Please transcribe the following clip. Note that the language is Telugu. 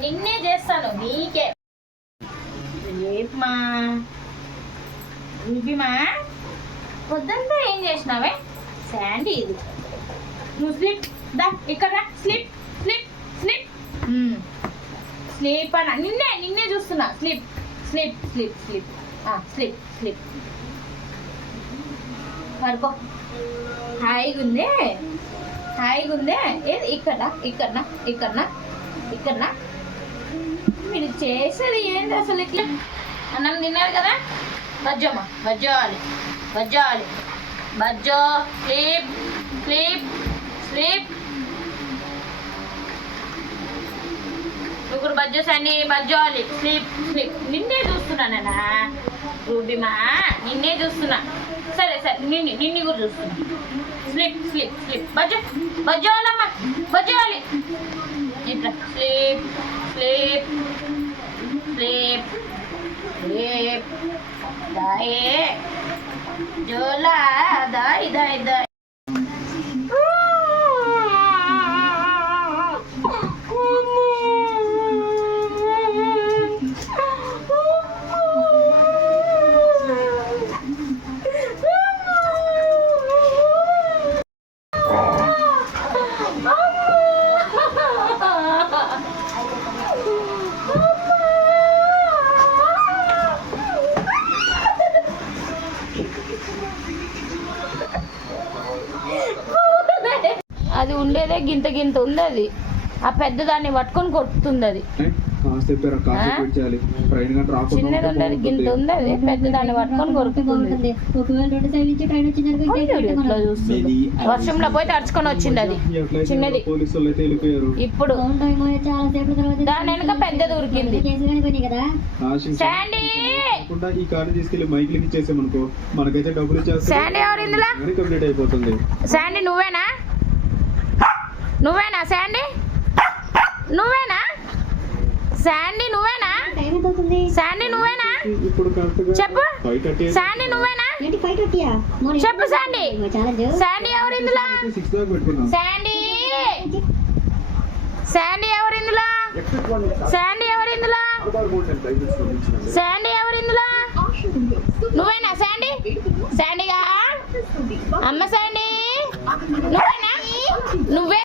నిన్నే చేస్తాను నీకే రేపమా రూబీమా పొద్దంతా ఏం చేసినావే శాండీ ఇది నువ్వు స్లిప్ దా ఇక్కడ స్లిప్ స్లిప్ స్లిప్ స్లీప్ అన్న నిన్నే చూస్తున్నా slip slip slip slip slip slip పడుకో హాయిగా ఉందే ఏది ఇక్కడ మీరు చేసేది ఏంటి అసలు ఇట్లా అన్నం తిన్నారు కదా బజ్జోవాలి బజ్జో స్లీప్ స్లీప్ స్లీప్ ముగ్గురు బజ్జోస్ అండి బజ్జోవాలి స్లీప్ స్లీప్ నిన్నే చూస్తున్నానా రూబీమా నిన్నే చూస్తున్నా సరే నిన్ను కూడా చూస్తున్నా స్లిప్ స్లిప్ స్లిప్ బజ్జోవాలమ్మా బజ్జోవాలి ఇట్లా స్లీప్ స్లీప్ స్లీప్ స్లీప్ దాయే జోలా దాయి అది ఉండేదే గింత ఉంది అది ఆ పెద్దదాన్ని పట్టుకొని కొట్టుతుంది అది చిన్నది ఉండేది గింత ఉంది అది పెద్దదాన్ని పట్టుకొని కొరుకుతుంది వర్షంలో పోయి తడుచుకొని వచ్చింది అది చిన్నది ఇప్పుడు దాని వెనక పెద్దది ఉరికింది శాండీ ఎవరు ఇందులో శాండీ నువ్వేనా శాండీ నువ్వేనా చెప్పు శాండీ నువ్వేనా చెప్పు శాండీ ఎవరు ఇందులో శాండీ ఎవరు ఇందులో నువ్వేనా శాండీగా అమ్మ శాండీ నువ్వేనా నువ్వే